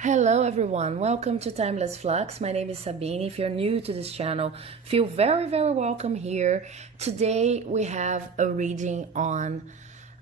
Hello everyone, welcome to Timeless Flux. My name is Sabine. If you're new to this channel, feel very welcome here. Today we have a reading on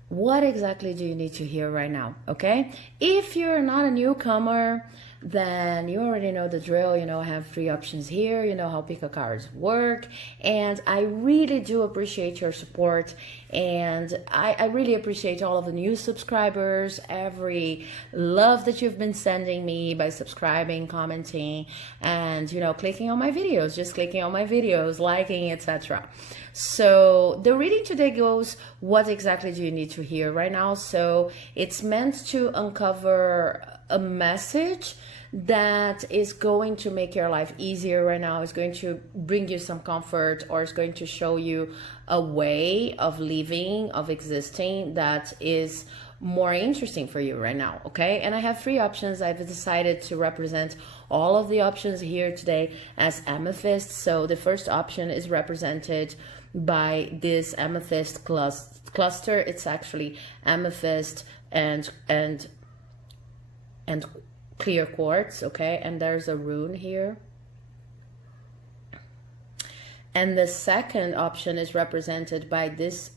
what exactly do you need to hear right now, okay? If you're not a newcomer, then you already know the drill. You know, I have three options here. You know how pick a cards work. And I really do appreciate your support. And I really appreciate all of the new subscribers, every love that you've been sending me by subscribing, commenting, and, you know, clicking on my videos, just clicking on my videos, liking, etc. So the reading today goes, what exactly do you need to hear right now? So it's meant to uncover a message that is going to make your life easier right now, is going to bring you some comfort, or is going to show you a way of living, of existing that is more interesting for you right now, okay? And I have three options. I've decided to represent all of the options here today as amethyst. So the first option is represented by this amethyst cluster. It's actually amethyst and clear quartz, okay? And there's a rune here. And the second option is represented by this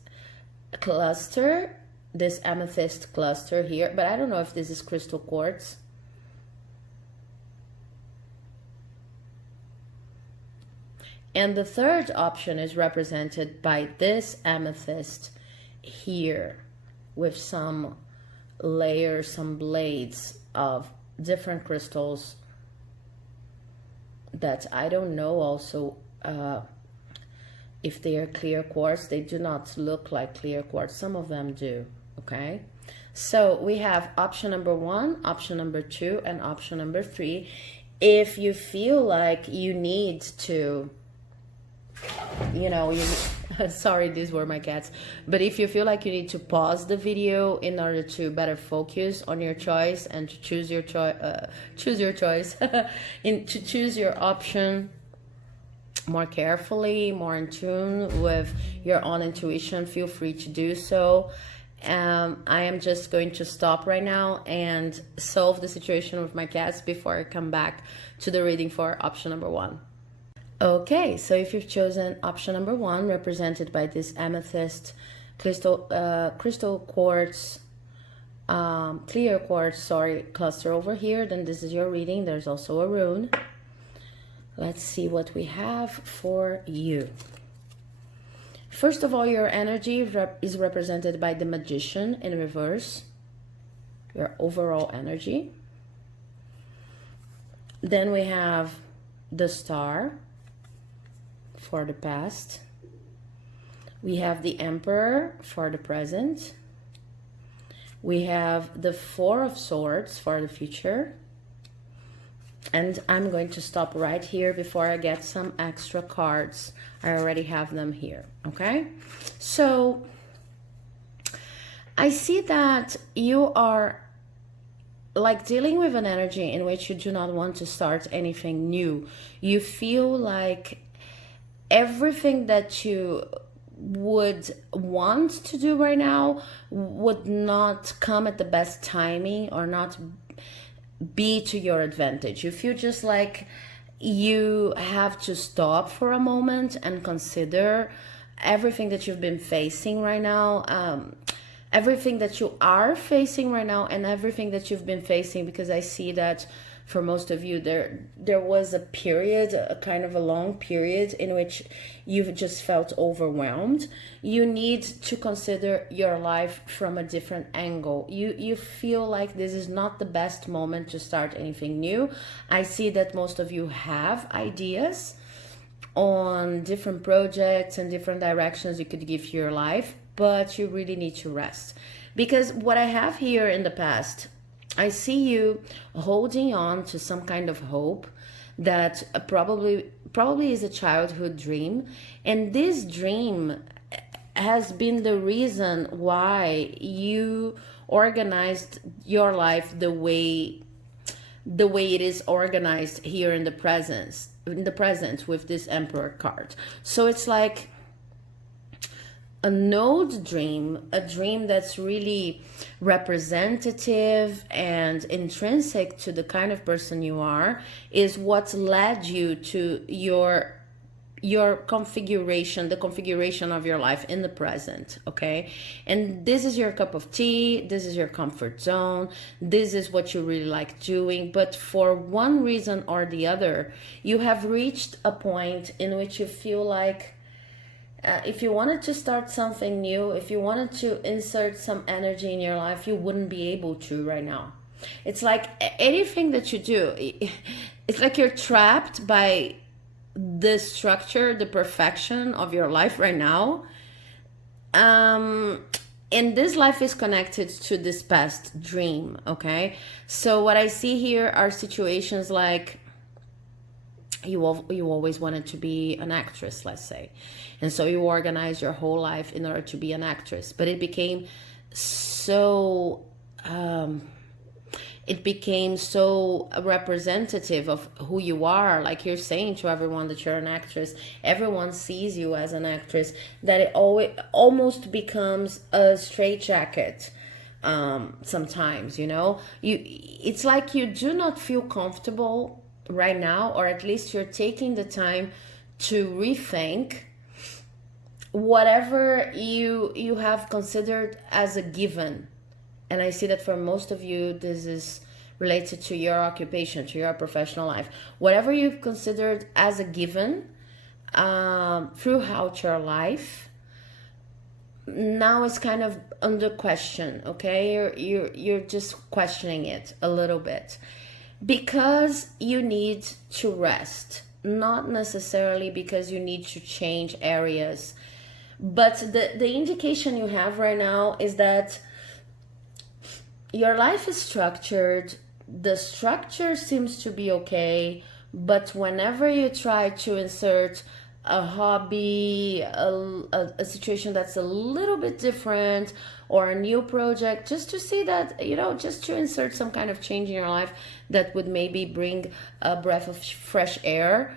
cluster, this amethyst cluster here, but I don't know if this is crystal quartz. And the third option is represented by this amethyst here with some layers, some blades of different crystals that I don't know also if they are clear quartz. They do not look like clear quartz. Some of them do, okay? So we have option number 1, option number 2, and option number 3. If you feel like you need to, you know, sorry, these were my cats, but if you feel like you need to pause the video in order to better focus on your choice and to choose your choice to choose your option more carefully, more in tune with your own intuition, feel free to do so. I am just going to stop right now and solve the situation with my cats before I come back to the reading for option number 1. Okay, so if you've chosen option number 1, represented by this amethyst crystal quartz, clear quartz, cluster over here, then this is your reading. There's also a rune. Let's see what we have for you. First of all, your energy is represented by the Magician in reverse, your overall energy. Then we have the Star for the past. We have the Emperor for the present. We have the Four of Swords for the future. And I'm going to stop right here before I get some extra cards. I already have them here, okay? So I see that you are like dealing with an energy in which you do not want to start anything new. You feel like everything that you would want to do right now would not come at the best timing or not be to your advantage. You feel just like you have to stop for a moment and consider everything that you've been facing right now, everything that you are facing right now, and everything that you've been facing, because I see that for most of you, there was a period, a kind of a long period in which you've just felt overwhelmed. You need to consider your life from a different angle. You feel like this is not the best moment to start anything new. I see that most of you have ideas on different projects and different directions you could give to your life, but you really need to rest. Because what I have here in the past, I see you holding on to some kind of hope that probably is a childhood dream, and this dream has been the reason why you organized your life the way it is organized here in the present with this Emperor card. So it's like a node dream, a dream that's really representative and intrinsic to the kind of person you are, is what's led you to your configuration, the configuration of your life in the present. Okay, and this is your cup of tea, this is your comfort zone, this is what you really like doing, but for one reason or the other, you have reached a point in which you feel like, if you wanted to start something new, if you wanted to insert some energy in your life, you wouldn't be able to right now. It's like anything that you do, it's like you're trapped by the structure, the perfection of your life right now. And this life is connected to this past dream, okay? So what I see here are situations like you always wanted to be an actress, let's say, and so you organized your whole life in order to be an actress, but it became so representative of who you are, like you're saying to everyone that you're an actress, everyone sees you as an actress, that it almost becomes a straitjacket. Sometimes, it's like you do not feel comfortable right now, or at least you're taking the time to rethink whatever you have considered as a given. And I see that for most of you, this is related to your occupation, to your professional life. Whatever you've considered as a given throughout your life, now it's kind of under question, okay? You're just questioning it a little bit, because you need to rest, not necessarily because you need to change areas. But the indication you have right now is that your life is structured, the structure seems to be okay, but whenever you try to insert a hobby, a situation that's a little bit different, or a new project, just to see that, just to insert some kind of change in your life that would maybe bring a breath of fresh air,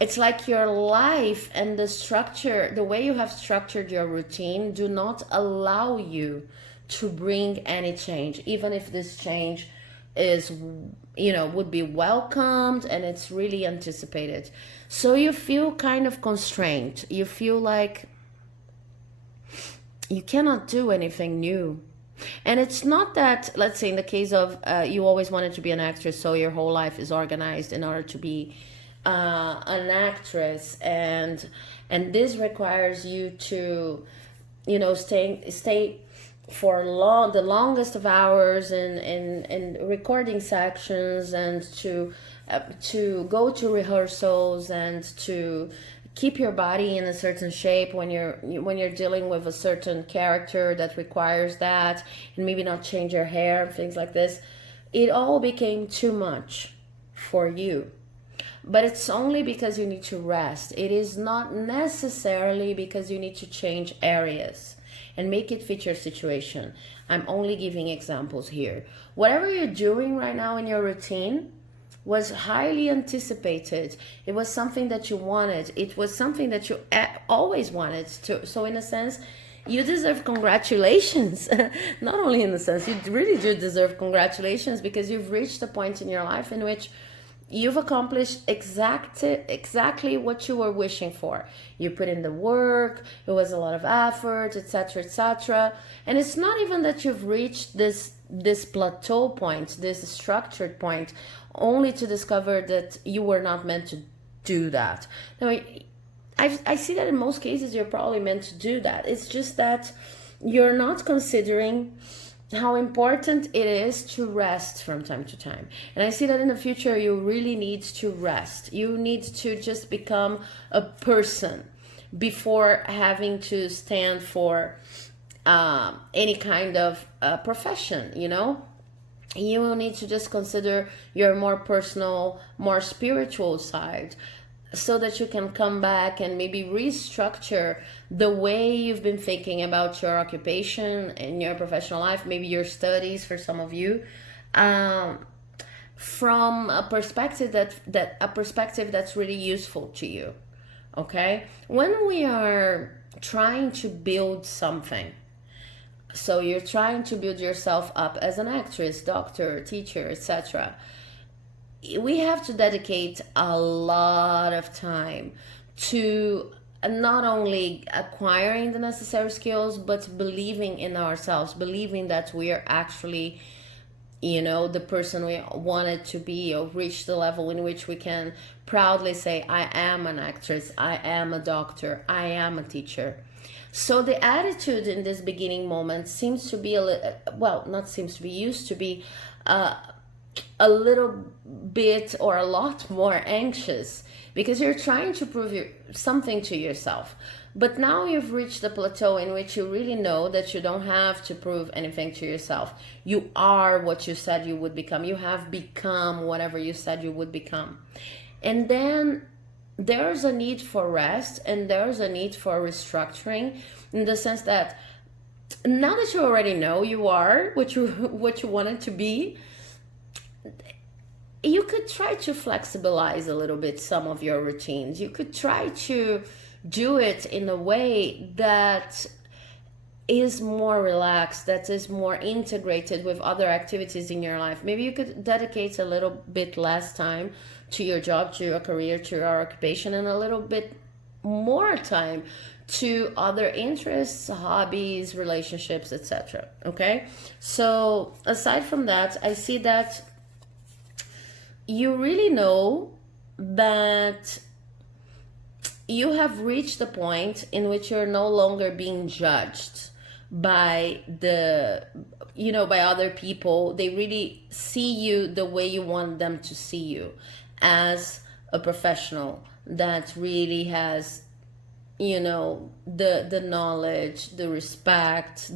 it's like your life and the structure, the way you have structured your routine, do not allow you to bring any change, even if this change is, would be welcomed and it's really anticipated. So you feel kind of constrained. You feel like you cannot do anything new. And it's not that, let's say in the case of you always wanted to be an actress, so your whole life is organized in order to be an actress, and this requires you to, stay for the longest of hours in recording sections, and to go to rehearsals, and to keep your body in a certain shape when you're dealing with a certain character that requires that, and maybe not change your hair and things like this. It all became too much for you. But it's only because you need to rest. It is not necessarily because you need to change areas and make it fit your situation. I'm only giving examples here. Whatever you're doing right now in your routine was highly anticipated. It was something that you wanted. It was something that you always wanted to. So in a sense, you deserve congratulations. Not only in the sense, you really do deserve congratulations, because you've reached a point in your life in which you've accomplished exactly what you were wishing for. You put in the work, it was a lot of effort, etc., etc. And it's not even that you've reached this plateau point, this structured point, only to discover that you were not meant to do that. Now, I see that in most cases you're probably meant to do that. It's just that you're not considering how important it is to rest from time to time. And I see that in the future you really need to rest. You need to just become a person before having to stand for any kind of profession, You will need to just consider your more personal, more spiritual side, so that you can come back and maybe restructure the way you've been thinking about your occupation and your professional life, maybe your studies for some of you, from a perspective that's really useful to you. Okay, when we are trying to build something. So you're trying to build yourself up as an actress, doctor, teacher, etc. We have to dedicate a lot of time to not only acquiring the necessary skills, but believing in ourselves, believing that we are actually, you know, the person we wanted to be, or reach the level in which we can proudly say, I am an actress, I am a doctor, I am a teacher. So the attitude in this beginning moment seems to be well, not seems to be, used to be a little bit or a lot more anxious, because you're trying to prove something to yourself. But now you've reached the plateau in which you really know that you don't have to prove anything to yourself. You are what you said you would become. You have become whatever you said you would become. And then there's a need for rest, and there's a need for restructuring, in the sense that now that you already know you are what you wanted to be, you could try to flexibilize a little bit some of your routines. You could try to do it in a way that is more relaxed, that is more integrated with other activities in your life. Maybe you could dedicate a little bit less time to your job, to your career, to your occupation, and a little bit more time to other interests, hobbies, relationships, etc. Okay? So aside from that, I see that you really know that you have reached the point in which you're no longer being judged by by other people. They really see you the way you want them to see you, as a professional that really has, the knowledge, the respect,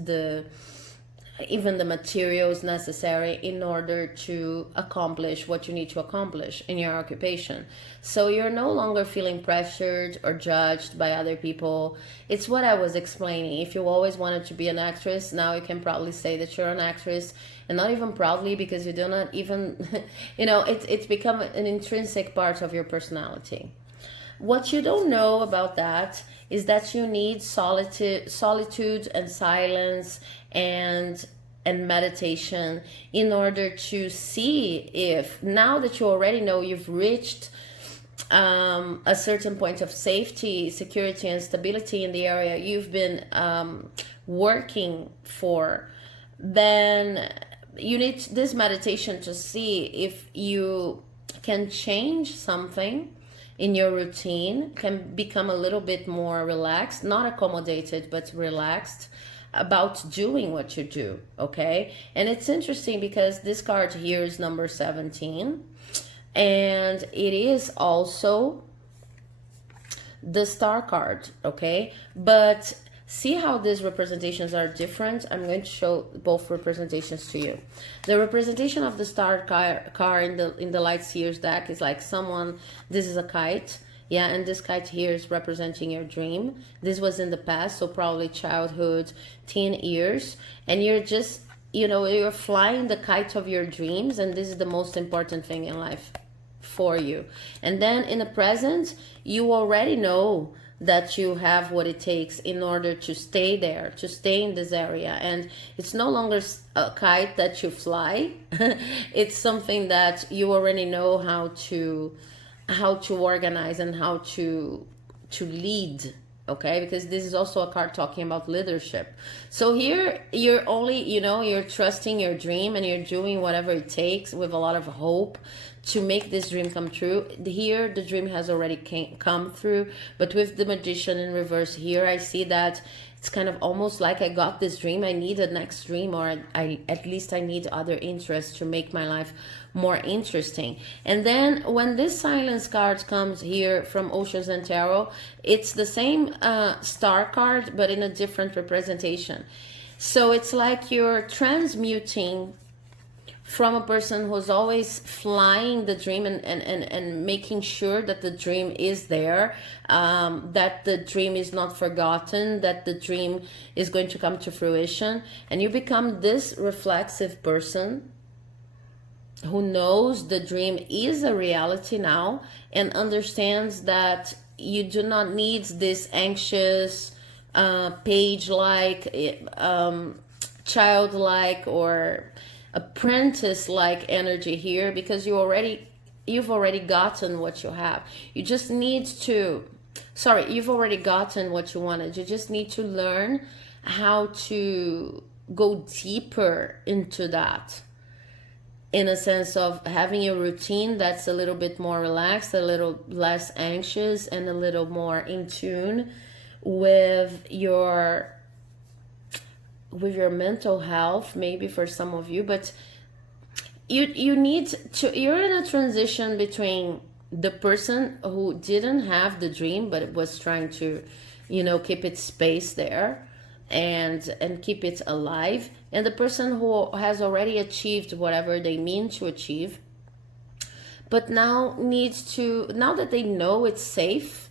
even the materials necessary in order to accomplish what you need to accomplish in your occupation. So you're no longer feeling pressured or judged by other people. It's what I was explaining. If you always wanted to be an actress, now you can proudly say that you're an actress, and not even proudly, because you do not even, it's become an intrinsic part of your personality. What you don't know about that is that you need solitude and silence and meditation in order to see if, now that you already know you've reached a certain point of safety, security, and stability in the area you've been working for, then you need this meditation to see if you can change something in your routine, can become a little bit more relaxed, not accommodated, but relaxed about doing what you do. Okay? And it's interesting because this card here is number 17, and it is also the star card. Okay? But see how these representations are different? I'm going to show both representations to you. The representation of the star car in the Light Seers deck is like someone, this is a kite, yeah, and this kite here is representing your dream. This was in the past, so probably childhood, teen years, and you're just, you're flying the kite of your dreams, and this is the most important thing in life for you. And then in the present, you already know that you have what it takes in order to stay there, to stay in this area. And it's no longer a kite that you fly. It's something that you already know how to organize and how to lead. Okay, because this is also a card talking about leadership. So here you're only, you're trusting your dream, and you're doing whatever it takes with a lot of hope to make this dream come true. Here the dream has already come through, but with the Magician in reverse here, I see that it's kind of almost like I got this dream, I need a next dream, or at least I need other interests to make my life more interesting. And then when this silence card comes here from Oceans and Tarot, it's the same star card, but in a different representation. So it's like you're transmuting from a person who's always flying the dream and making sure that the dream is there, that the dream is not forgotten, that the dream is going to come to fruition. And you become this reflexive person who knows the dream is a reality now, and understands that you do not need this anxious page-like, childlike, or apprentice-like energy here, because you've already gotten what you have. You just need to, sorry, you've already gotten what you wanted. You just need to learn how to go deeper into that, in a sense of having a routine that's a little bit more relaxed, a little less anxious, and a little more in tune with your mental health, maybe for some of you. But you need to, you're in a transition between the person who didn't have the dream but was trying to, keep its space there and keep it alive, and the person who has already achieved whatever they mean to achieve, but now now that they know it's safe,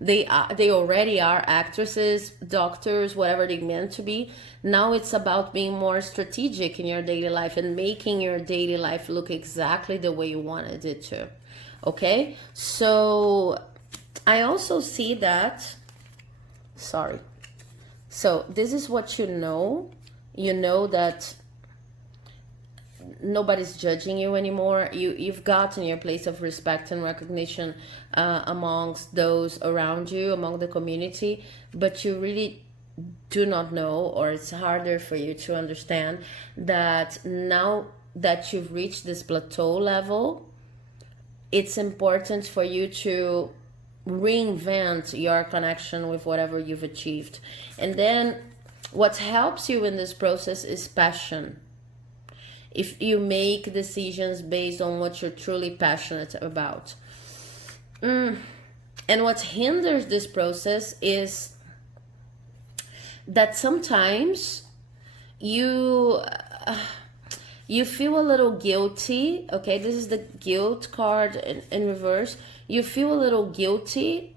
they already are actresses, doctors, whatever they meant to be. Now it's about being more strategic in your daily life and making your daily life look exactly the way you wanted it to. Okay, so I also see that, sorry, so this is what you know that nobody's judging you anymore. You've gotten your place of respect and recognition amongst those around you, among the community, but you really do not know, or it's harder for you to understand, that now that you've reached this plateau level, it's important for you to reinvent your connection with whatever you've achieved. And then what helps you in this process is passion. If you make decisions based on what you're truly passionate about. And what hinders this process is that sometimes you feel a little guilty. Okay, this is the guilt card in reverse. You feel a little guilty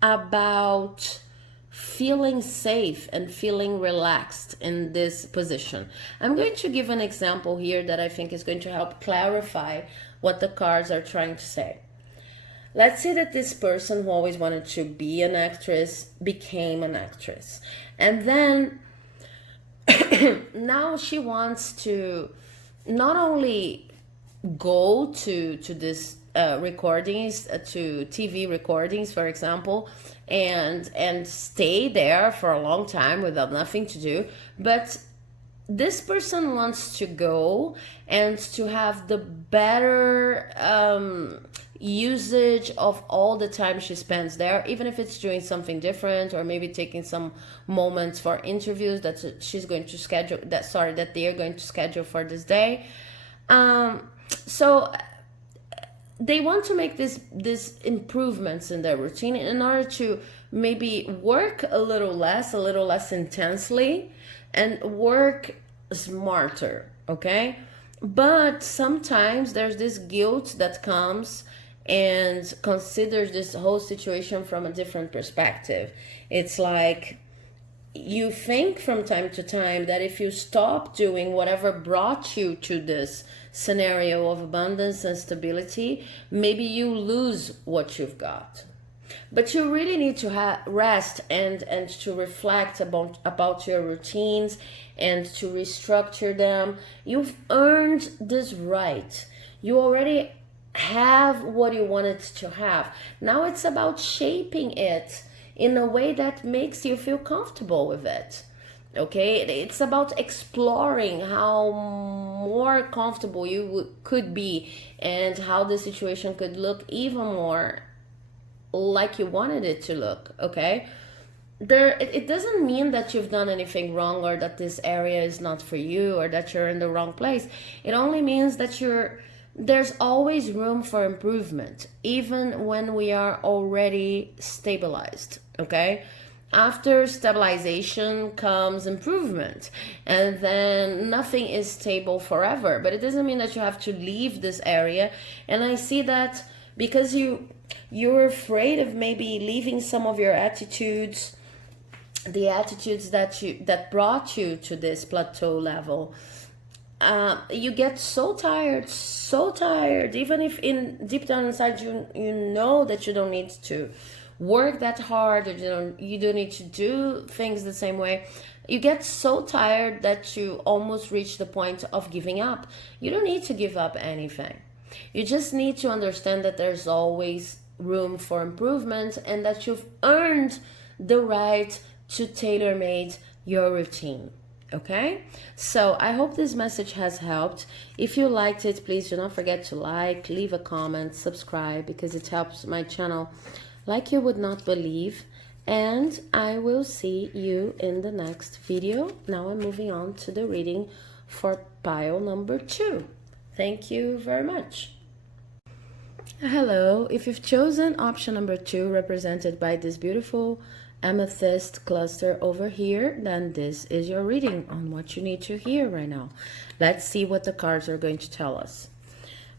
about feeling safe and feeling relaxed in this position. I'm going to give an example here that I think is going to help clarify what the cards are trying to say. Let's say that this person who always wanted to be an actress became an actress. And then now she wants to not only go to this recordings, to TV recordings, for example, and stay there for a long time without nothing to do, but this person wants to go and to have the better usage of all the time she spends there, even if it's doing something different, or maybe taking some moments for interviews that she's going to schedule, that they are going to schedule for this day. So they want to make this improvements in their routine in order to maybe work a little less intensely, and work smarter. Okay, but sometimes there's this guilt that comes and considers this whole situation from a different perspective. It's like you think from time to time that if you stop doing whatever brought you to this scenario of abundance and stability, maybe you lose what you've got. But you really need to rest and to reflect about your routines and to restructure them. You've earned this right. You already have what you wanted to have. Now it's about shaping it in a way that makes you feel comfortable with it. Okay, it's about exploring how more comfortable you could be, and how the situation could look even more like you wanted it to look. Okay, it doesn't mean that you've done anything wrong, or that this area is not for you, or that you're in the wrong place. It only means that there's always room for improvement, even when we are already stabilized. Okay, after stabilization comes improvement, and then nothing is stable forever. But it doesn't mean that you have to leave this area. And I see that because you're afraid of maybe leaving some of your attitudes, the attitudes that brought you to this plateau level. You get so tired, even if deep down inside you know that you don't need to work that hard, or you don't need to do things the same way. You get so tired that you almost reach the point of giving up. You don't need to give up anything. You just need to understand that there's always room for improvement, and that you've earned the right to tailor-made your routine. Okay, so I hope this message has helped. If you liked it, please do not forget to like, leave a comment, subscribe, because it helps my channel like you would not believe. And I will see you in the next video. Now I'm moving on to the reading for pile number 2. Thank you very much. Hello, if you've chosen option number 2, represented by this beautiful amethyst cluster over here, then this is your reading on what you need to hear right now. Let's see what the cards are going to tell us.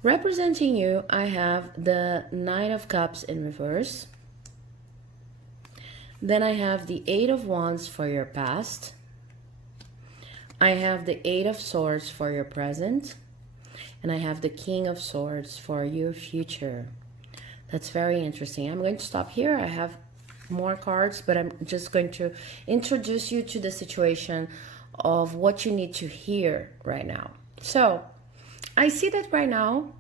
Representing you, I have the Knight of Cups in reverse. Then I have the Eight of Wands for your past. I have the Eight of Swords for your present. And I have the King of Swords for your future. That's very interesting. I'm going to stop here. I have more cards, but I'm just going to introduce you to the situation of what you need to hear right now. So I see that right now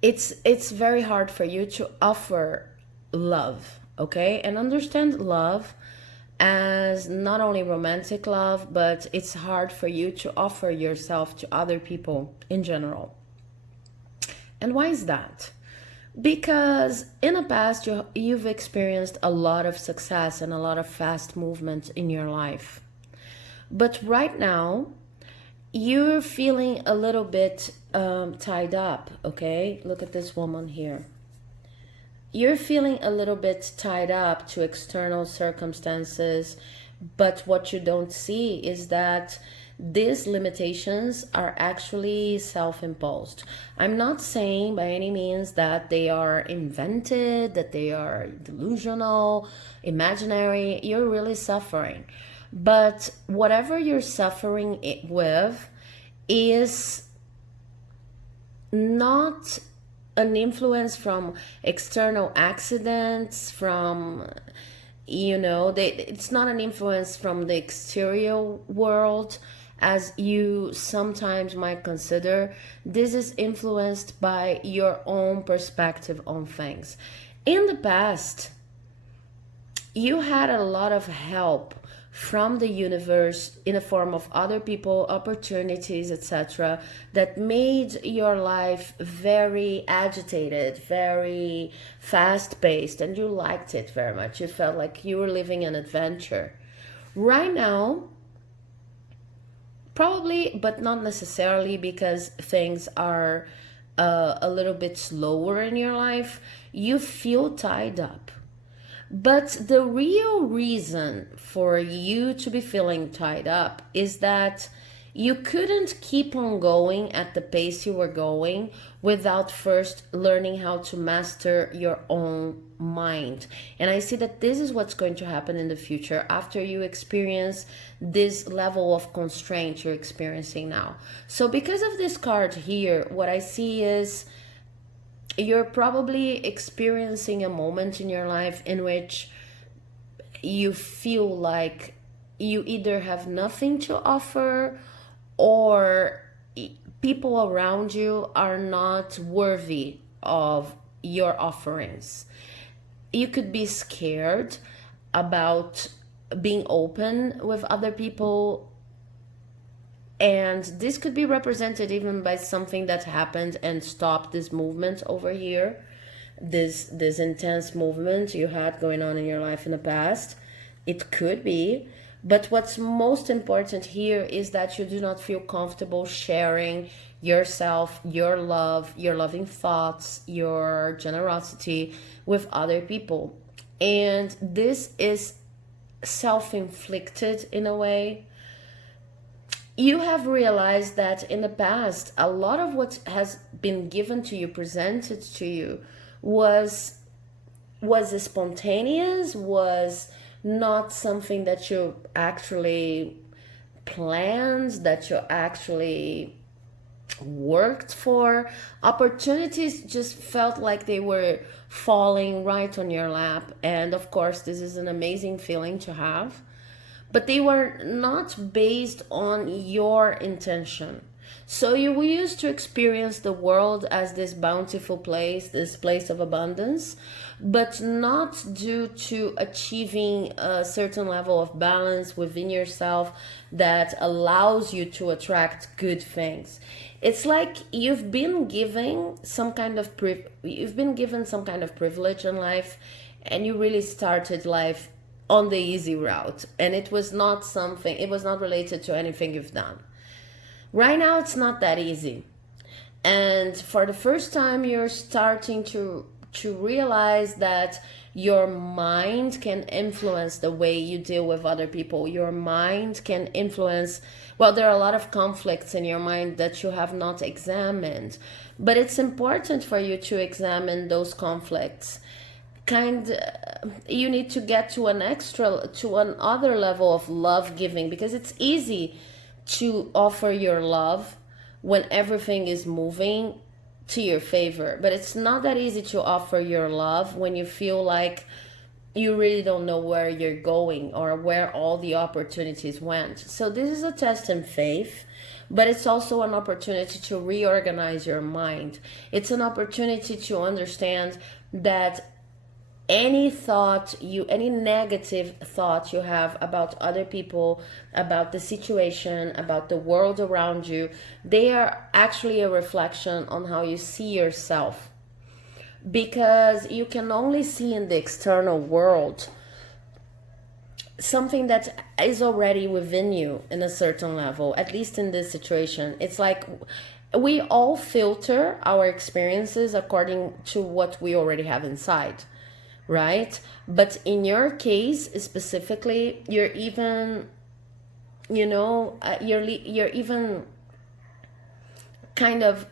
it's very hard for you to offer love, okay? And understand love as not only romantic love, but it's hard for you to offer yourself to other people in general. And why is that? Because in the past, you've experienced a lot of success and a lot of fast movement in your life. But right now, you're feeling a little bit tied up, okay? Look at this woman here. You're feeling a little bit tied up to external circumstances, but what you don't see is that these limitations are actually self-imposed. I'm not saying by any means that they are invented, that they are delusional, imaginary. You're really suffering. But whatever you're suffering with is not an influence from external accidents, from, it's not an influence from the exterior world, as you sometimes might consider. This is influenced by your own perspective on things. In the past, you had a lot of help from the universe in the form of other people, opportunities, etc., that made your life very agitated, very fast-paced, and you liked it very much. You felt like you were living an adventure. Right now, probably, but not necessarily, because things are a little bit slower in your life, you feel tied up. But the real reason for you to be feeling tied up is that you couldn't keep on going at the pace you were going without first learning how to master your own mind. And I see that this is what's going to happen in the future after you experience this level of constraint you're experiencing now. So because of this card here, what I see is you're probably experiencing a moment in your life in which you feel like you either have nothing to offer, or people around you are not worthy of your offerings. You could be scared about being open with other people, and this could be represented even by something that happened and stopped this movement over here, this intense movement you had going on in your life in the past. It could be. But what's most important here is that you do not feel comfortable sharing yourself, your love, your loving thoughts, your generosity with other people. And this is self-inflicted in a way. You have realized that in the past, a lot of what has been given to you, presented to you, was spontaneous, was not something that you actually planned, that you actually worked for. Opportunities just felt like they were falling right on your lap. And of course, this is an amazing feeling to have. But they were not based on your intention. So you used to experience the world as this bountiful place, this place of abundance, but not due to achieving a certain level of balance within yourself that allows you to attract good things. It's like you've been given some kind of you've been given some kind of privilege in life, and you really started life on the easy route, and it was not something, it was not related to anything you've done. Right now it's not that easy, and for the first time you're starting to realize that your mind can influence the way you deal with other people. Your mind can influence, well, there are a lot of conflicts in your mind that you have not examined, but it's important for you to examine those conflicts. You need to get to another level of love giving, because it's easy to offer your love when everything is moving to your favor, but it's not that easy to offer your love when you feel like you really don't know where you're going or where all the opportunities went. So this is a test in faith, but it's also an opportunity to reorganize your mind. It's an opportunity to understand that any negative thought you have about other people, about the situation, about the world around you, they are actually a reflection on how you see yourself. Because you can only see in the external world something that is already within you in a certain level, at least in this situation. It's like we all filter our experiences according to what we already have inside, right? But in your case specifically, you're even, you're even kind of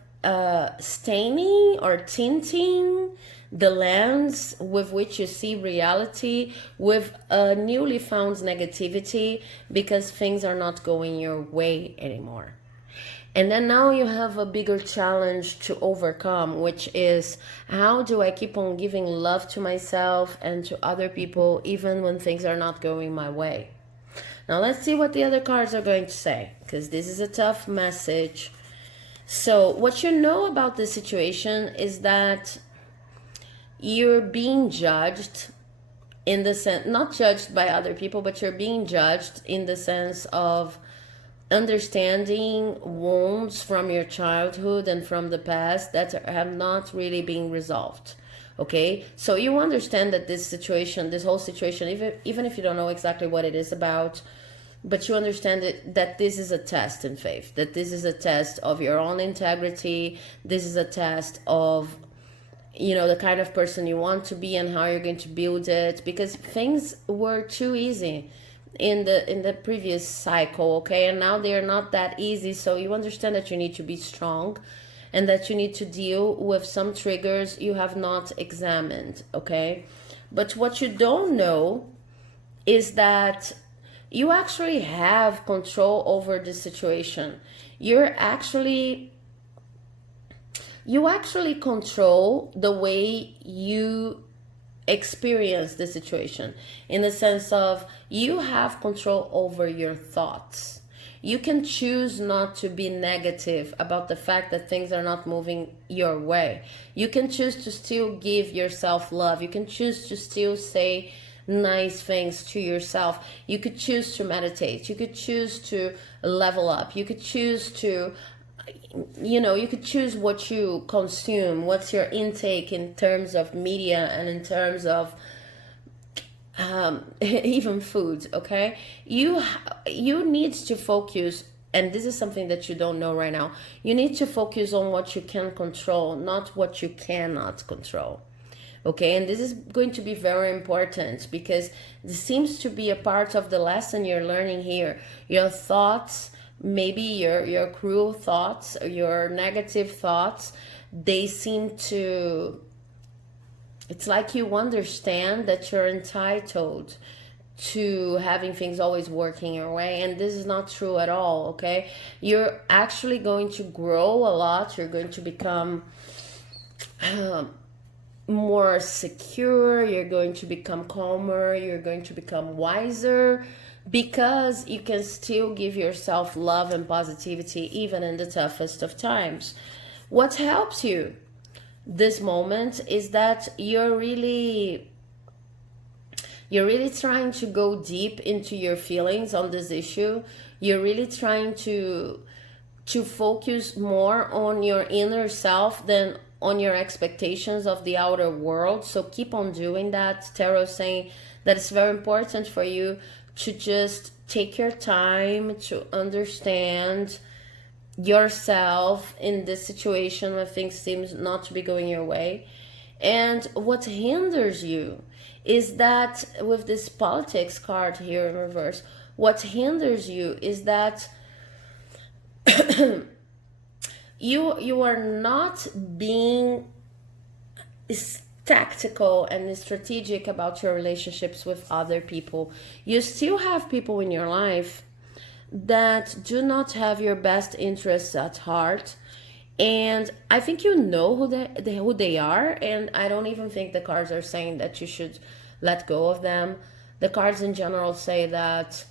staining or tinting the lens with which you see reality with a newly found negativity, because things are not going your way anymore. And then now you have a bigger challenge to overcome, which is, how do I keep on giving love to myself and to other people even when things are not going my way? Now let's see what the other cards are going to say, because this is a tough message. So what you know about this situation is that you're being judged in the sense, not judged by other people, but you're being judged in the sense of understanding wounds from your childhood and from the past that have not really been resolved. Okay, so you understand that this whole situation, even if you don't know exactly what it is about, but you understand that this is a test in faith, that this is a test of your own integrity. This is a test of, the kind of person you want to be and how you're going to build it, because things were too easy in the previous cycle, okay, and now they're not that easy. So you understand that you need to be strong and that you need to deal with some triggers you have not examined, okay? But what you don't know is that you actually have control over the situation. You actually control the way you experience the situation, in the sense of you have control over your thoughts. You can choose not to be negative about the fact that things are not moving your way. You can choose to still give yourself love. You can choose to still say nice things to yourself. You could choose to meditate. You could choose to level up. You could choose to, you could choose what you consume, what's your intake in terms of media and in terms of even food, okay? You need to focus, and this is something that you don't know right now. You need to focus on what you can control, not what you cannot control. Okay, and this is going to be very important, because this seems to be a part of the lesson you're learning here. Your thoughts, maybe your cruel thoughts, your negative thoughts, they seem to, it's like you understand that you're entitled to having things always working your way, and this is not true at all. Okay, you're actually going to grow a lot. You're going to become more secure, you're going to become calmer, you're going to become wiser, because you can still give yourself love and positivity even in the toughest of times. What helps you this moment is that you're really trying to go deep into your feelings on this issue. You're really trying to focus more on your inner self than on your expectations of the outer world. So keep on doing that. Tarot is saying that it's very important for you to just take your time to understand yourself in this situation where things seem not to be going your way. And what hinders you is that with this politics card here in reverse, what hinders you is that you are not being tactical and strategic about your relationships with other people. You still have people in your life that do not have your best interests at heart, and I think you know who they are, and I don't even think the cards are saying that you should let go of them. The cards in general say that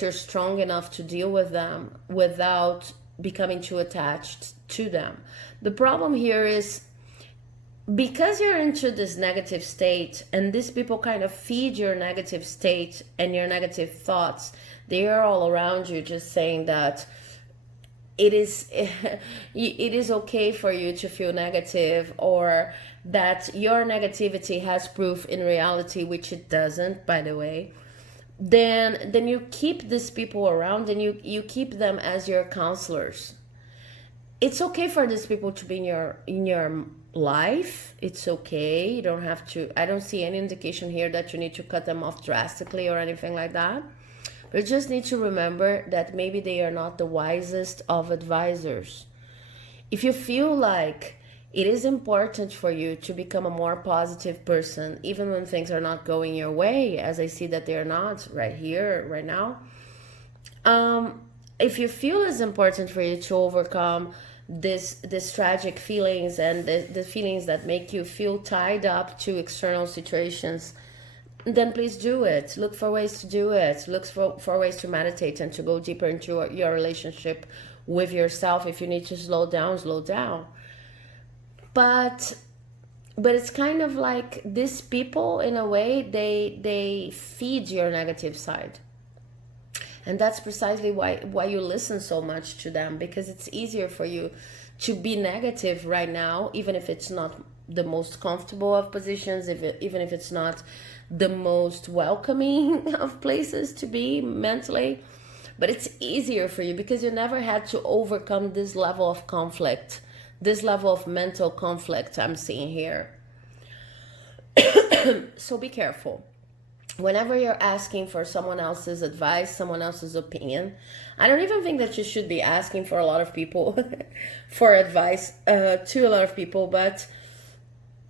you're strong enough to deal with them without becoming too attached to them. The problem here is because you're into this negative state, and these people kind of feed your negative state and your negative thoughts. They are all around you just saying that it is okay for you to feel negative, or that your negativity has proof in reality, which it doesn't, by the way. Then you keep these people around, and you keep them as your counselors. It's okay for these people to be in your life. It's okay. You don't have to. I don't see any indication here that you need to cut them off drastically or anything like that. But you just need to remember that maybe they are not the wisest of advisors. If you feel like it is important for you to become a more positive person, even when things are not going your way, as I see that they're not right here, right now. If you feel it's important for you to overcome this tragic feelings and the feelings that make you feel tied up to external situations, then please do it. Look for ways to do it. Look for ways to meditate and to go deeper into your relationship with yourself. If you need to slow down, slow down. But it's kind of like these people, in a way, they feed your negative side. And that's precisely why you listen so much to them, because it's easier for you to be negative right now, even if it's not the most comfortable of positions, even if it's not the most welcoming of places to be mentally. But it's easier for you because you never had to overcome this level of conflict, this level of mental conflict I'm seeing here. So be careful. Whenever you're asking for someone else's advice, someone else's opinion, I don't even think that you should be asking for a lot of people for advice to a lot of people, but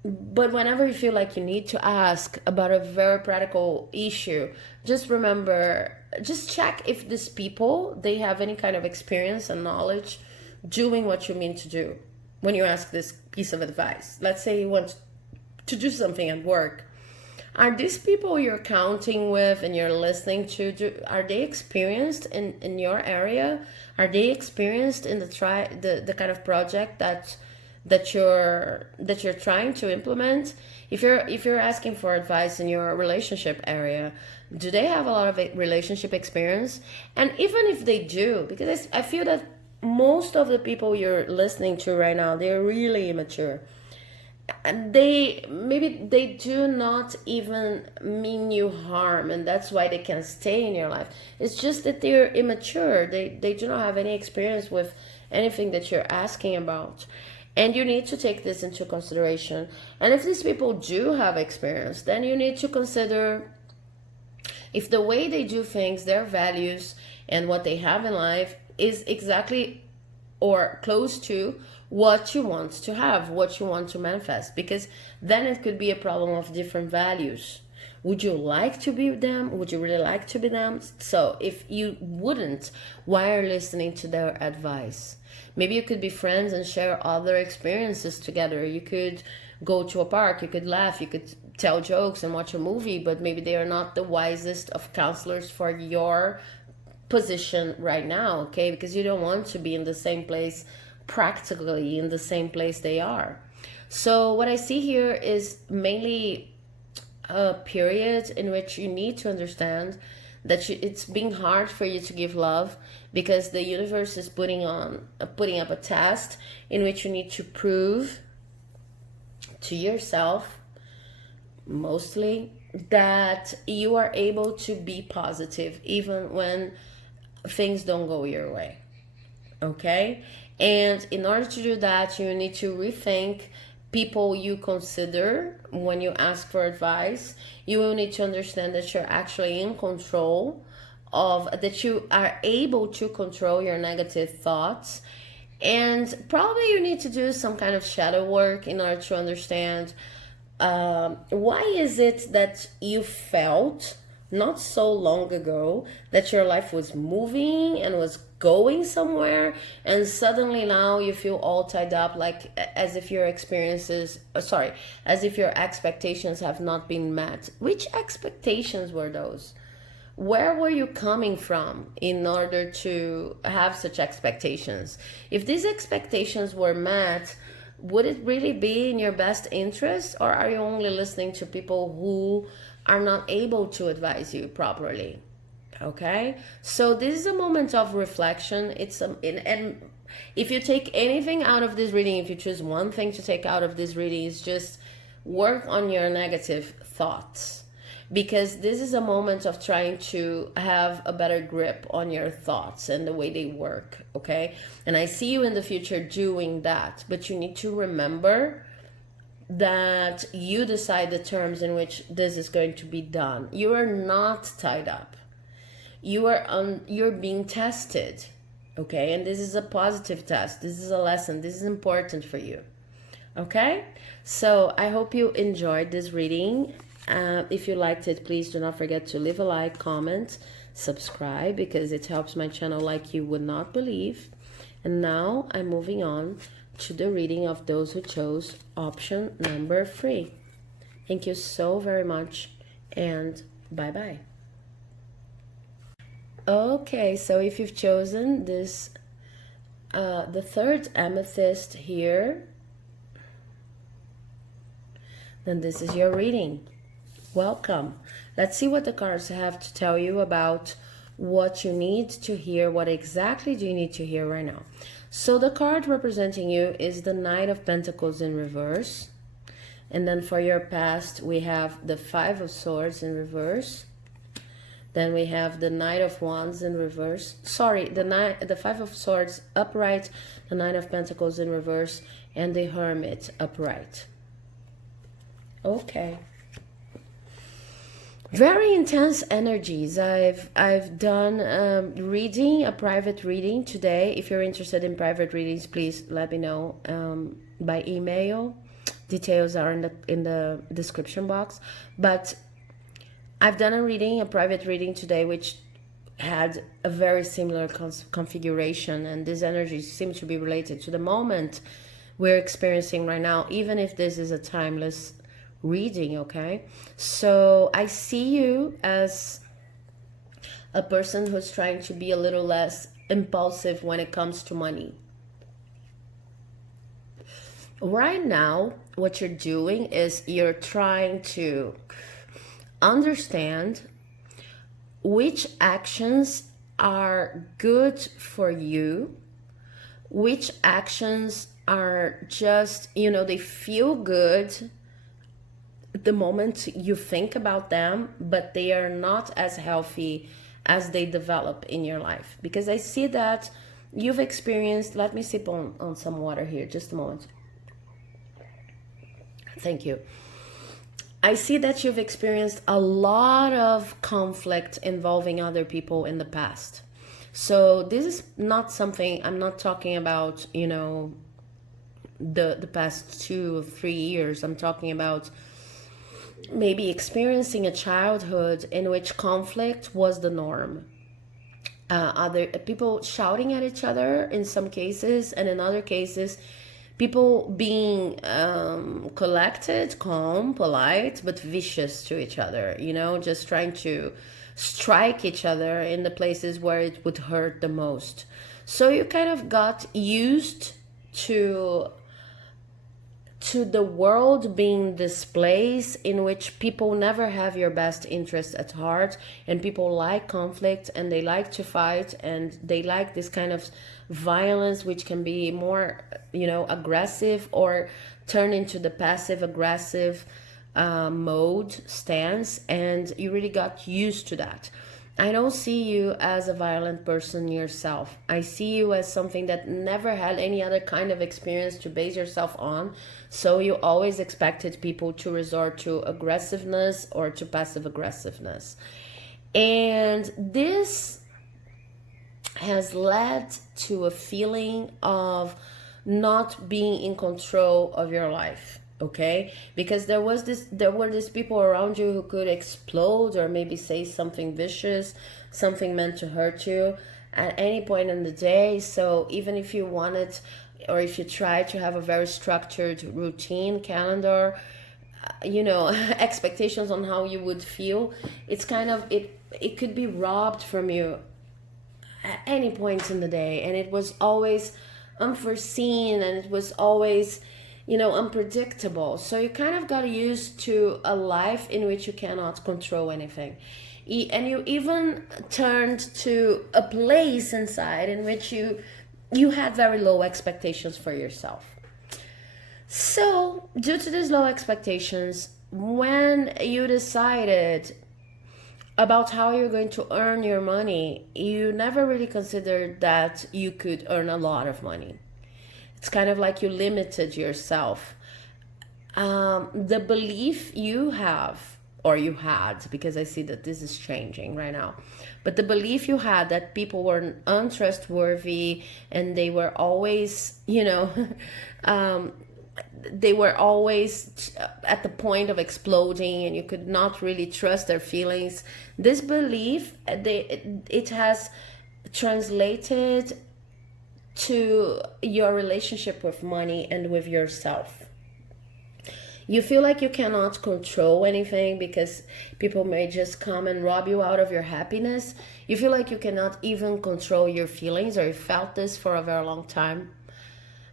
whenever you feel like you need to ask about a very practical issue, just remember, just check if these people, they have any kind of experience and knowledge doing what you mean to do when you ask this piece of advice. Let's say you want to do something at work. Are these people you're counting with and you're listening to, are they experienced in your area? Are they experienced in the kind of project that you're trying to implement? If you're asking for advice in your relationship area, do they have a lot of relationship experience? And even if they do, because I feel that most of the people you're listening to right now, they're really immature. And they do not even mean you harm, and that's why they can stay in your life. It's just that they're immature. They do not have any experience with anything that you're asking about. And you need to take this into consideration. And if these people do have experience, then you need to consider if the way they do things, their values, and what they have in life is exactly or close to what you want to have, what you want to manifest. Because then it could be a problem of different values. Would you like to be them? Would you really like to be them? So if you wouldn't, why are you listening to their advice? Maybe you could be friends and share other experiences together. You could go to a park, you could laugh, you could tell jokes and watch a movie, but maybe they are not the wisest of counselors for your position right now, okay? Because you don't want to be in the same place, practically in the same place they are. So what I see here is mainly a period in which you need to understand that it's being hard for you to give love, because the universe is putting up a test in which you need to prove to yourself, mostly, that you are able to be positive even when things don't go your way, okay? And in order to do that, you need to rethink people you consider when you ask for advice. You will need to understand that you're actually in control of, that you are able to control your negative thoughts. And probably you need to do some kind of shadow work in order to understand why is it that you felt not so long ago that your life was moving and was going somewhere, and suddenly now you feel all tied up, like as if your as if your expectations have not been met. Which expectations were those? Where were you coming from in order to have such expectations? If these expectations were met, would it really be in your best interest, or are you only listening to people who are not able to advise you properly? Okay, so this is a moment of reflection. And if you take anything out of this reading, if you choose one thing to take out of this reading, is just work on your negative thoughts, because this is a moment of trying to have a better grip on your thoughts and the way they work, okay? And I see you in the future doing that, but you need to remember that you decide the terms in which this is going to be done. You are not tied up. You're being tested, okay? And this is a positive test. This is a lesson. This is important for you, okay? So I hope you enjoyed this reading. If you liked it, please do not forget to leave a like, comment, subscribe, because it helps my channel like you would not believe. And now I'm moving on to the reading of those who chose option number 3. Thank you so very much, and bye-bye. Okay, so if you've chosen this, the third amethyst here, then this is your reading. Welcome. Let's see what the cards have to tell you about what you need to hear. What exactly do you need to hear right now? So the card representing you is the Knight of Pentacles in reverse. And then for your past, we have the Five of Swords in reverse. Then we have the Knight of Wands in reverse. Sorry, the Five of Swords upright, the Knight of Pentacles in reverse, and the Hermit upright. Okay. Very intense energies. I've done a private reading today. If you're interested in private readings, please let me know by email. Details are in the description box. But I've done a private reading today, which had a very similar configuration, and these energies seem to be related to the moment we're experiencing right now, even if this is a timeless reading, okay? So I see you as a person who's trying to be a little less impulsive when it comes to money. Right now, what you're doing is you're trying to understand which actions are good for you, which actions are just, they feel good the moment you think about them, but they are not as healthy as they develop in your life. Because I see that you've experienced, let me sip on some water here, just a moment. Thank you. I see that you've experienced a lot of conflict involving other people in the past. So this is not something, I'm not talking about, the past 2 or 3 years. I'm talking about maybe experiencing a childhood in which conflict was the norm. Other people shouting at each other in some cases, and in other cases people being collected, calm, polite, but vicious to each other, just trying to strike each other in the places where it would hurt the most. So you kind of got used to the world being this place in which people never have your best interest at heart, and people like conflict and they like to fight and they like this kind of violence, which can be more aggressive or turn into the passive aggressive mode stance, and you really got used to that. I don't see you as a violent person yourself. I see you as something that never had any other kind of experience to base yourself on. So you always expected people to resort to aggressiveness or to passive aggressiveness. And this has led to a feeling of not being in control of your life. Okay, because there were these people around you who could explode or maybe say something vicious, something meant to hurt you at any point in the day. So even if you wanted, or if you try to have a very structured routine calendar, expectations on how you would feel, it's kind of it could be robbed from you at any point in the day, and it was always unforeseen, and it was always unpredictable. So you kind of got used to a life in which you cannot control anything. And you even turned to a place inside in which you had very low expectations for yourself. So due to these low expectations, when you decided about how you're going to earn your money, you never really considered that you could earn a lot of money. It's kind of like you limited yourself. The belief you have, or you had, because I see that this is changing right now, but the belief you had that people were untrustworthy and they were always, they were always at the point of exploding and you could not really trust their feelings. This belief, it has translated to your relationship with money and with yourself. You feel like you cannot control anything because people may just come and rob you out of your happiness. You feel like you cannot even control your feelings, or you felt this for a very long time.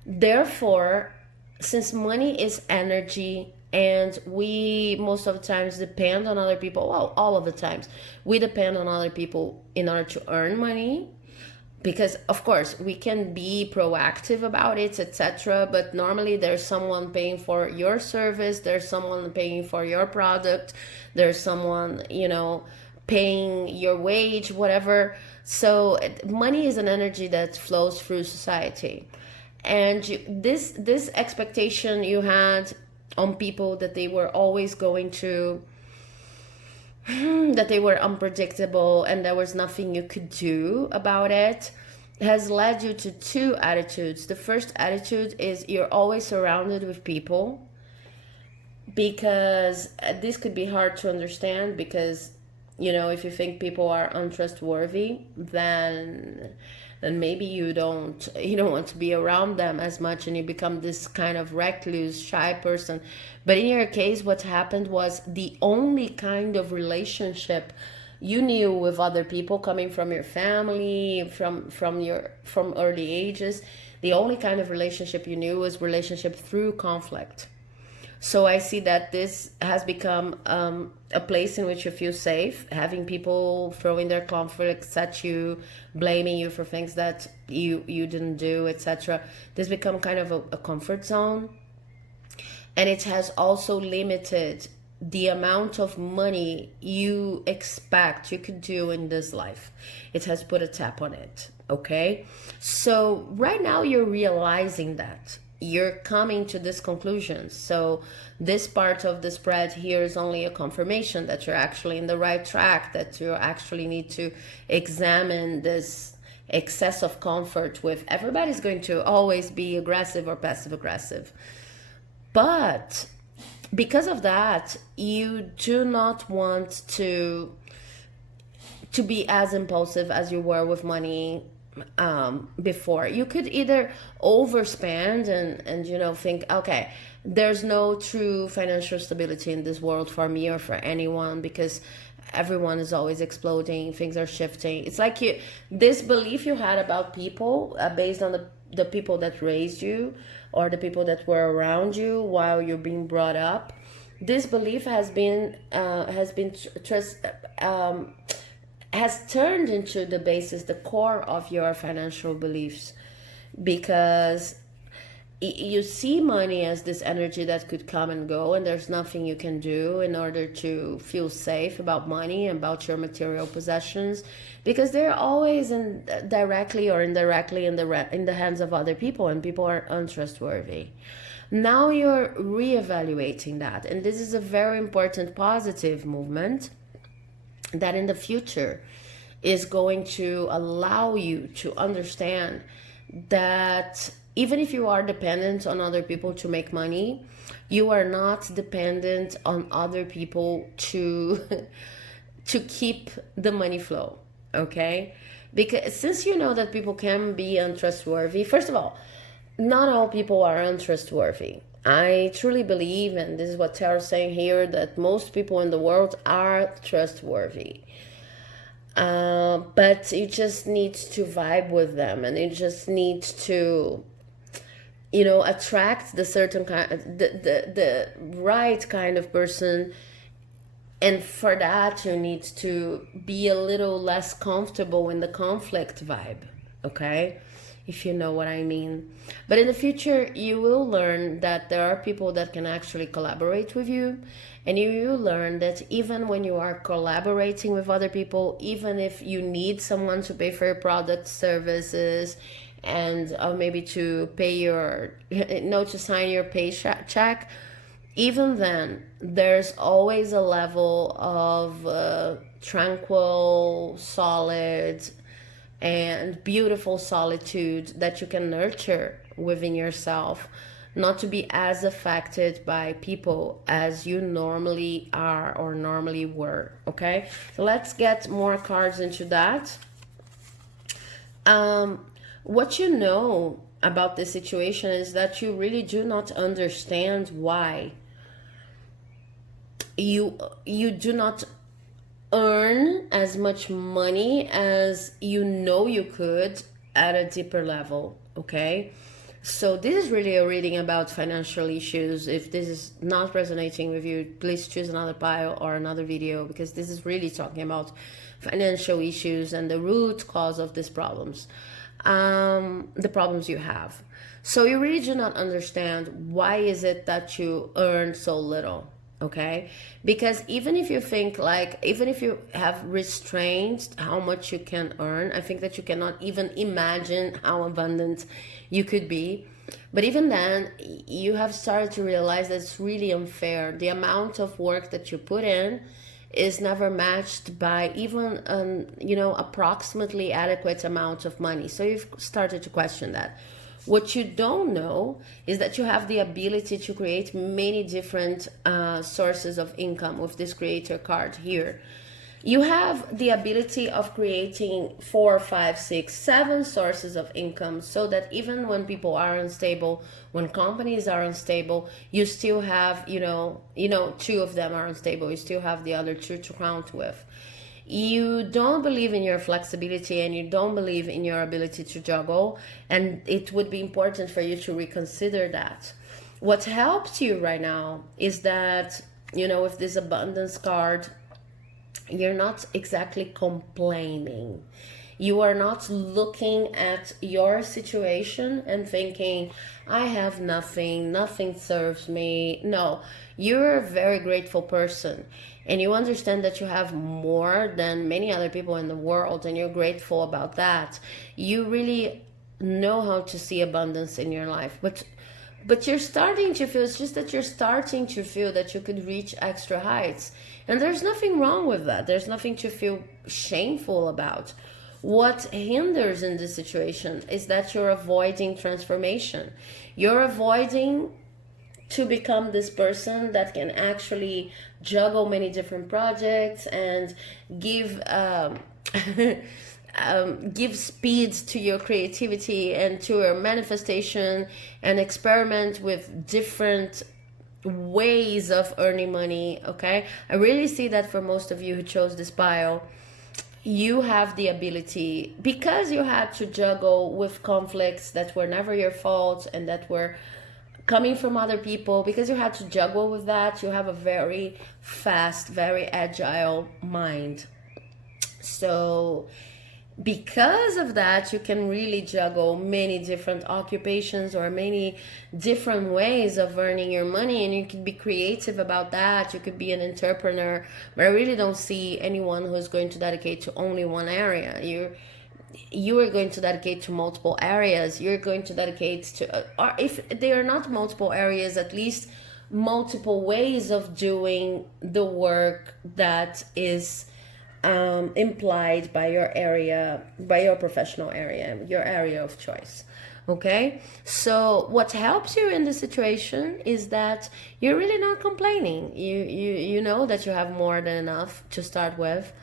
Therefore, since money is energy, and we most of the times depend on other people, well, all of the times we depend on other people in order to earn money, because of course we can be proactive about it, etc., but normally there's someone paying for your service, there's someone paying for your product, there's someone paying your wage, whatever. So money is an energy that flows through society, and this expectation you had on people that they were always going to that they were unpredictable and there was nothing you could do about it, has led you to two attitudes. The first attitude is you're always surrounded with people, because this could be hard to understand, because if you think people are untrustworthy, then maybe you don't want to be around them as much, and you become this kind of recluse, shy person. But in your case, what happened was the only kind of relationship you knew with other people, coming from your family, from early ages, the only kind of relationship you knew was relationship through conflict. So I see that this has become a place in which you feel safe, having people throwing their conflicts at you, blaming you for things that you didn't do, etc. This become kind of a comfort zone. And it has also limited the amount of money you expect you could do in this life. It has put a tap on it, okay? So right now you're realizing that. You're coming to this conclusion. So this part of the spread here is only a confirmation that you're actually in the right track, that you actually need to examine this excess of comfort with everybody's going to always be aggressive or passive aggressive. But because of that, you do not want to be as impulsive as you were with money before. You could either overspend and think, okay, there's no true financial stability in this world for me or for anyone, because everyone is always exploding, things are shifting. It's like this belief you had about people, based on the people that raised you or the people that were around you while you're being brought up. This belief has turned into the basis, the core of your financial beliefs, because you see money as this energy that could come and go, and there's nothing you can do in order to feel safe about money and about your material possessions, because they're always directly or indirectly in the hands of other people, and people are untrustworthy. Now you're reevaluating that, and this is a very important positive movement that in the future is going to allow you to understand that even if you are dependent on other people to make money, you are not dependent on other people to to keep the money flow, okay? Because since you know that people can be untrustworthy, first of all, not all people are untrustworthy. I truly believe, and this is what Tara's saying here, that most people in the world are trustworthy. But you just need to vibe with them, and you just need to, attract the certain kind, the right kind of person. And for that, you need to be a little less comfortable in the conflict vibe, okay? If you know what I mean. But in the future, you will learn that there are people that can actually collaborate with you. And you will learn that even when you are collaborating with other people, even if you need someone to pay for your product, services, and maybe to pay to sign your pay check, even then, there's always a level of tranquil, solid, and beautiful solitude that you can nurture within yourself, not to be as affected by people as you normally are or normally were, okay? So let's get more cards into that. What you know about this situation is that you really do not understand why you do not earn as much money as you could at a deeper level, okay? So this is really a reading about financial issues. If this is not resonating with you, please choose another pile or another video, because this is really talking about financial issues and the root cause of these problems, the problems you have. So you really do not understand why is it that you earn so little, okay? Because even if you think even if you have restrained how much you can earn, I think that you cannot even imagine how abundant you could be. But even then, you have started to realize that it's really unfair. The amount of work that you put in is never matched by even approximately adequate amount of money. So you've started to question that. What you don't know is that you have the ability to create many different sources of income with this creator card here. You have the ability of creating 4, 5, 6, 7 sources of income, so that even when people are unstable, when companies are unstable, you still have, 2 of them are unstable, you still have the other 2 to count with. You don't believe in your flexibility, and you don't believe in your ability to juggle, and it would be important for you to reconsider that. What helps you right now is that, with this abundance card, you're not exactly complaining. You are not looking at your situation and thinking, I have nothing serves me. No, you're a very grateful person, and you understand that you have more than many other people in the world, and you're grateful about that. You really know how to see abundance in your life, but you're starting to feel, it's just that you're starting to feel that you could reach extra heights. And there's nothing wrong with that. There's nothing to feel shameful about. What hinders in this situation is that you're avoiding transformation. You're avoiding to become this person that can actually juggle many different projects and give give speed to your creativity and to your manifestation, and experiment with different ways of earning money. Okay, I really see that for most of you who chose this bio, you have the ability, because you had to juggle with conflicts that were never your fault and that were coming from other people, because you had to juggle with that. You have a very fast, very agile mind. So because of that, you can really juggle many different occupations or many different ways of earning your money, and you can be creative about that. You could be an entrepreneur, but I really don't see anyone who is going to dedicate to only one area. You are going to dedicate to multiple areas. You're going to dedicate to, or if they are not multiple areas, at least multiple ways of doing the work that is implied by your area, by your professional area, your area of choice. Okay, so what helps you in the situation is that you're really not complaining. You know that you have more than enough to start with.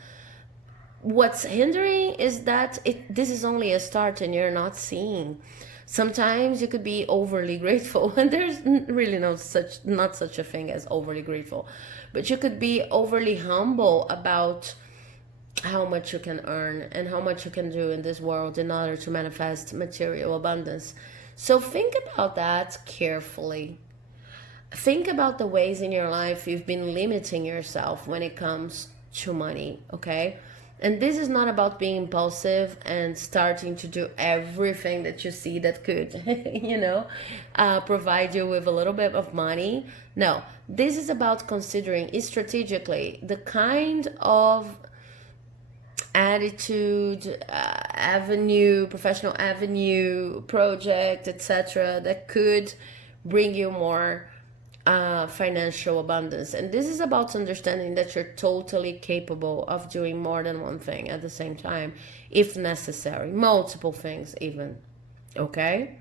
What's hindering is that this is only a start and you're not seeing. Sometimes you could be overly grateful, and there's really not such a thing as overly grateful, but you could be overly humble about how much you can earn and how much you can do in this world in order to manifest material abundance. So think about that carefully. Think about the ways in your life you've been limiting yourself when it comes to money, okay? And this is not about being impulsive and starting to do everything that you see that could, provide you with a little bit of money. No, this is about considering strategically the kind of attitude, avenue, professional avenue, project, etc., that could bring you more financial abundance. And this is about understanding that you're totally capable of doing more than one thing at the same time, if necessary, multiple things even. Okay,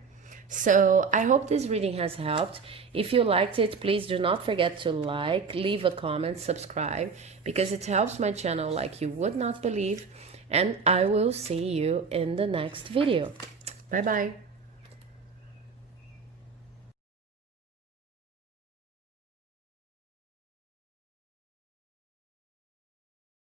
so I hope this reading has helped. If you liked it, please do not forget to like, leave a comment, subscribe, because it helps my channel like you would not believe. And I will see you in the next video. Bye bye.